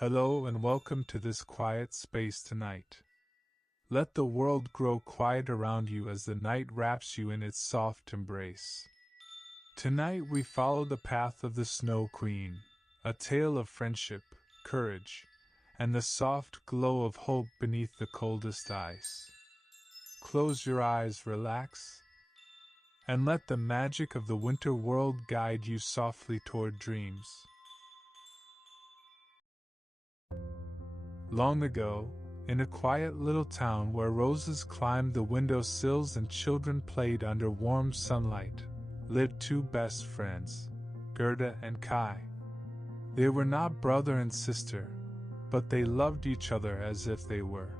Hello and welcome to this quiet space tonight. Let the world grow quiet around you as the night wraps you in its soft embrace. Tonight we follow the path of the Snow Queen, a tale of friendship, courage, and the soft glow of hope beneath the coldest ice. Close your eyes, relax, and let the magic of the winter world guide you softly toward dreams. Long ago, in a quiet little town where roses climbed the window sills and children played under warm sunlight, lived two best friends, Gerda and Kai. They were not brother and sister, but they loved each other as if they were.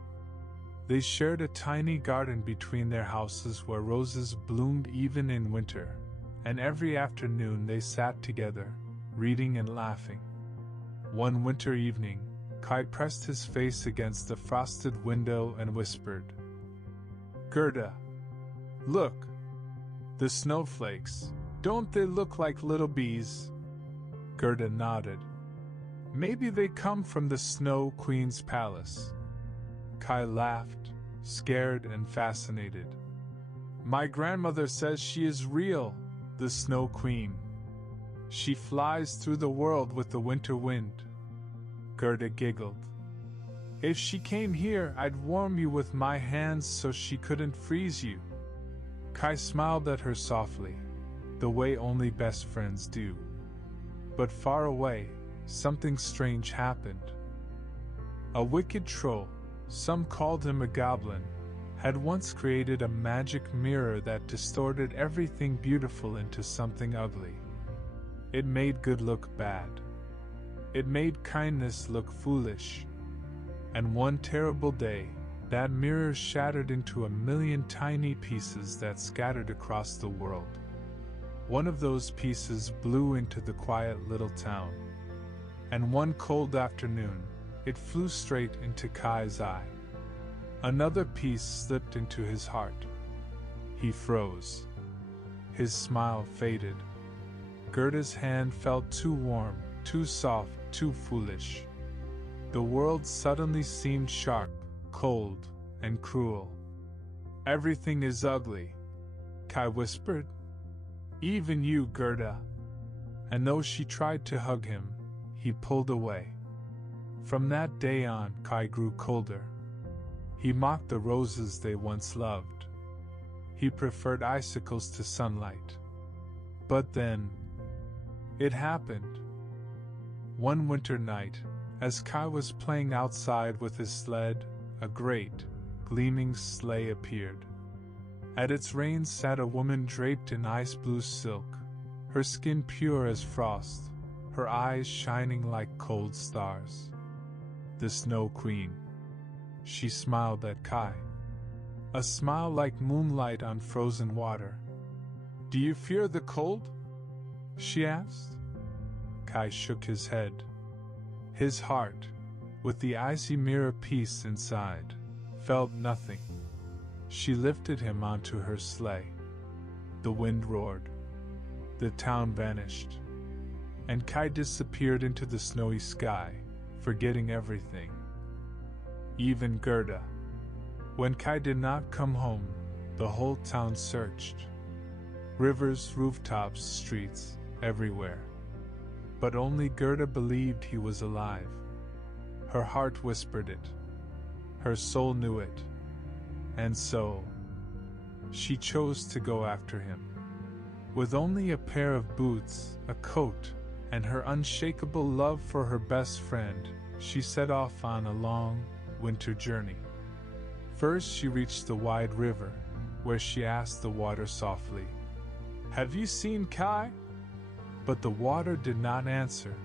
They shared a tiny garden between their houses where roses bloomed even in winter, and every afternoon they sat together, reading and laughing. One winter evening, Kai pressed his face against the frosted window and whispered, "Gerda, look! The snowflakes, don't they look like little bees?" Gerda nodded. "Maybe they come from the Snow Queen's palace." Kai laughed, scared and fascinated. "My grandmother says she is real, the Snow Queen. She flies through the world with the winter wind." Gerda giggled. "If she came here, I'd warm you with my hands so she couldn't freeze you." Kai smiled at her softly, the way only best friends do. But far away, something strange happened. A wicked troll, some called him a goblin, had once created a magic mirror that distorted everything beautiful into something ugly. It made good look bad. It made kindness look foolish. And one terrible day, that mirror shattered into a million tiny pieces that scattered across the world. One of those pieces blew into the quiet little town. And one cold afternoon, it flew straight into Kai's eye. Another piece slipped into his heart. He froze. His smile faded. Gerda's hand felt too warm, too soft, too foolish. The world suddenly seemed sharp, cold, and cruel. "Everything is ugly," Kai whispered. "Even you, Gerda." And though she tried to hug him, he pulled away. From that day on, Kai grew colder. He mocked the roses they once loved. He preferred icicles to sunlight. But then, it happened. One winter night, as Kai was playing outside with his sled, a great, gleaming sleigh appeared. At its reins sat a woman draped in ice-blue silk, her skin pure as frost, her eyes shining like cold stars. The Snow Queen. She smiled at Kai. A smile like moonlight on frozen water. "Do you fear the cold?" she asked. Kai shook his head. His heart, with the icy mirror piece inside, felt nothing. She lifted him onto her sleigh. The wind roared. The town vanished. And Kai disappeared into the snowy sky, forgetting everything. Even Gerda. When Kai did not come home, the whole town searched. Rivers, rooftops, streets, everywhere. But only Gerda believed he was alive. Her heart whispered it. Her soul knew it. And so, she chose to go after him. With only a pair of boots, a coat, and her unshakable love for her best friend, she set off on a long, winter journey. First she reached the wide river, where she asked the water softly, "Have you seen Kai?" But the water did not answer.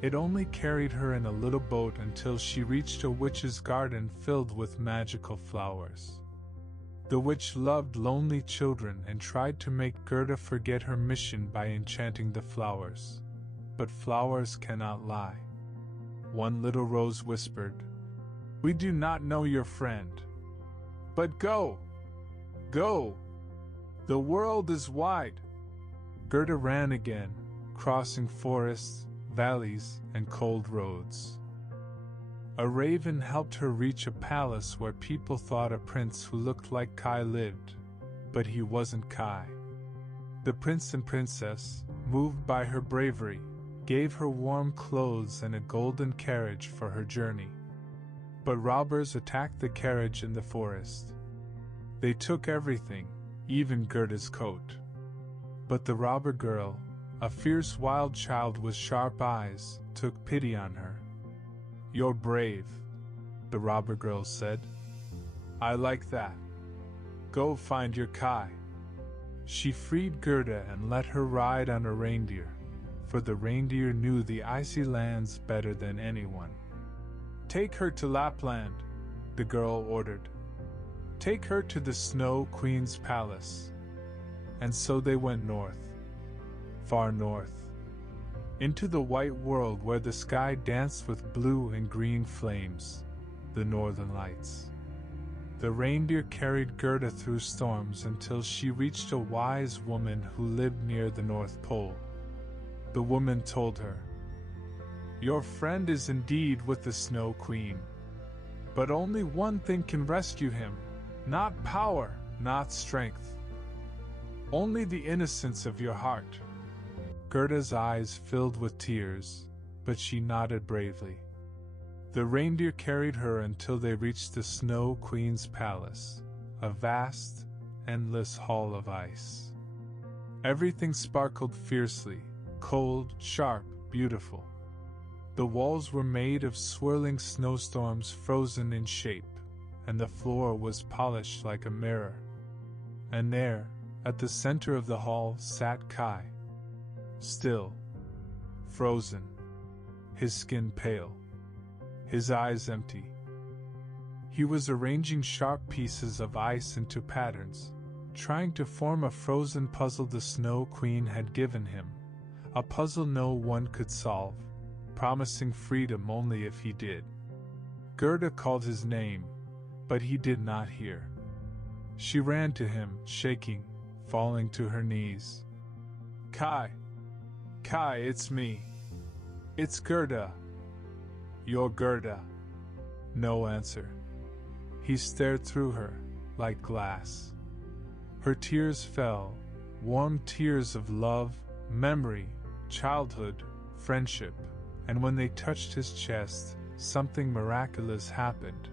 It only carried her in a little boat until she reached a witch's garden filled with magical flowers. The witch loved lonely children and tried to make Gerda forget her mission by enchanting the flowers. But flowers cannot lie. One little rose whispered, "We do not know your friend. But go! Go! The world is wide!" Gerda ran again, crossing forests, valleys, and cold roads. A raven helped her reach a palace where people thought a prince who looked like Kai lived, but he wasn't Kai. The prince and princess, moved by her bravery, gave her warm clothes and a golden carriage for her journey. But robbers attacked the carriage in the forest. They took everything, even Gerda's coat. But the robber girl, a fierce wild child with sharp eyes, took pity on her. "You're brave," the robber girl said. "I like that. Go find your Kai." She freed Gerda and let her ride on a reindeer, for the reindeer knew the icy lands better than anyone. "Take her to Lapland," the girl ordered. "Take her to the Snow Queen's palace." And so they went north, far north, into the white world where the sky danced with blue and green flames, the northern lights. The reindeer carried Gerda through storms until she reached a wise woman who lived near the North Pole. The woman told her, "Your friend is indeed with the Snow Queen, but only one thing can rescue him, not power, not strength. Only the innocence of your heart." Gerda's eyes filled with tears, but she nodded bravely. The reindeer carried her until they reached the Snow Queen's palace, a vast, endless hall of ice. Everything sparkled fiercely, cold, sharp, beautiful. The walls were made of swirling snowstorms frozen in shape, and the floor was polished like a mirror. And there, at the center of the hall, sat Kai. Still, frozen, his skin pale, his eyes empty. He was arranging sharp pieces of ice into patterns, trying to form a frozen puzzle the Snow Queen had given him, a puzzle no one could solve, promising freedom only if he did. Gerda called his name, but he did not hear. She ran to him, shaking, falling to her knees. "Kai! Kai, it's me. It's Gerda." "You're Gerda." No answer. He stared through her, like glass. Her tears fell, warm tears of love, memory, childhood, friendship, and when they touched his chest, something miraculous happened.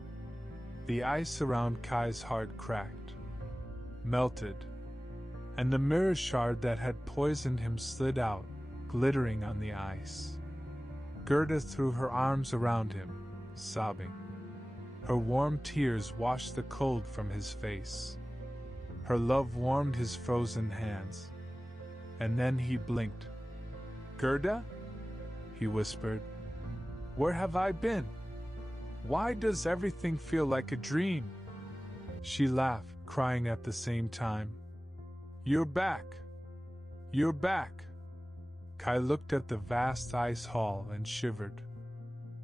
The ice around Kai's heart cracked, melted, and the mirror shard that had poisoned him slid out, glittering on the ice. Gerda threw her arms around him, sobbing. Her warm tears washed the cold from his face. Her love warmed his frozen hands. And then he blinked. "Gerda?" he whispered. "Where have I been? Why does everything feel like a dream?" She laughed, crying at the same time. "You're back! You're back!" Kai looked at the vast ice hall and shivered.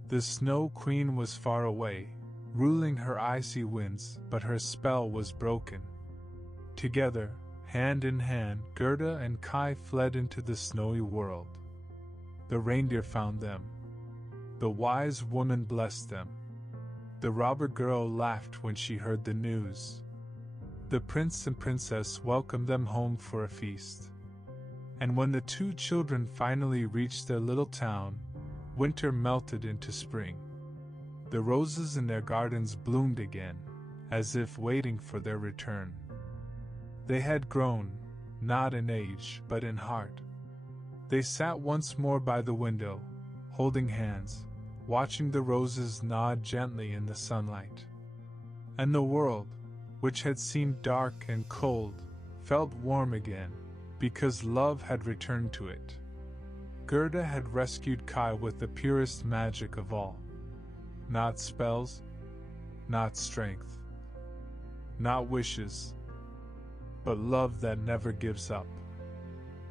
The Snow Queen was far away, ruling her icy winds, but her spell was broken. Together, hand in hand, Gerda and Kai fled into the snowy world. The reindeer found them. The wise woman blessed them. The robber girl laughed when she heard the news. The prince and princess welcomed them home for a feast. And when the two children finally reached their little town, winter melted into spring. The roses in their gardens bloomed again, as if waiting for their return. They had grown, not in age, but in heart. They sat once more by the window, holding hands, watching the roses nod gently in the sunlight. And the world, which had seemed dark and cold, felt warm again, because love had returned to it. Gerda had rescued Kai with the purest magic of all. Not spells, not strength, not wishes, but love that never gives up.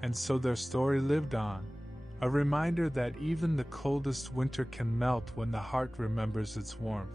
And so their story lived on, a reminder that even the coldest winter can melt when the heart remembers its warmth.